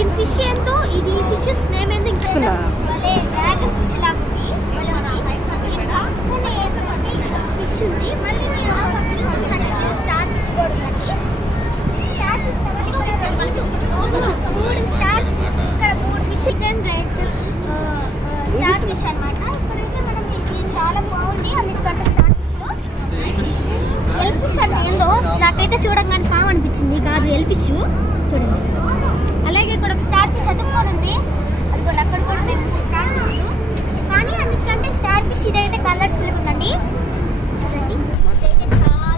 దీని ఫిష్ ఏంటో ఇది ఫిషెస్ నేమ్ ఏంటో ఇంకా డ్రాగన్ ఫిష్ లాగా ఫిష్ ఉంది. మళ్ళీ స్టార్ ఫిష్ కూడా ఉందండి. స్టార్ ఫిష్ ఇక్కడ 3 ఫిష్ రెడ్ స్టార్ ఫిష్ అనమాట. ఇప్పుడైతే మనం ఇది చాలా బాగుంది. అన్నిటికంటే స్టార్ ఫిష్ ఎల్ ఫిష్ అంటే ఏందో నాకైతే చూడగానే పాము అనిపించింది. కాదు ఎల్ ఫిష్ చూడండి. అలాగే ఇక్కడ ఒక స్టార్ ఫిష్ అది కూడా ఉంది. అది కూడా అక్కడ కూడా 2 స్టార్ ఫిష్. కానీ అన్నిటికంటే స్టార్ ఫిష్ ఇదైతే కలర్ఫుల్గా ఉందండి. చూడండి ఇదైతే చాలా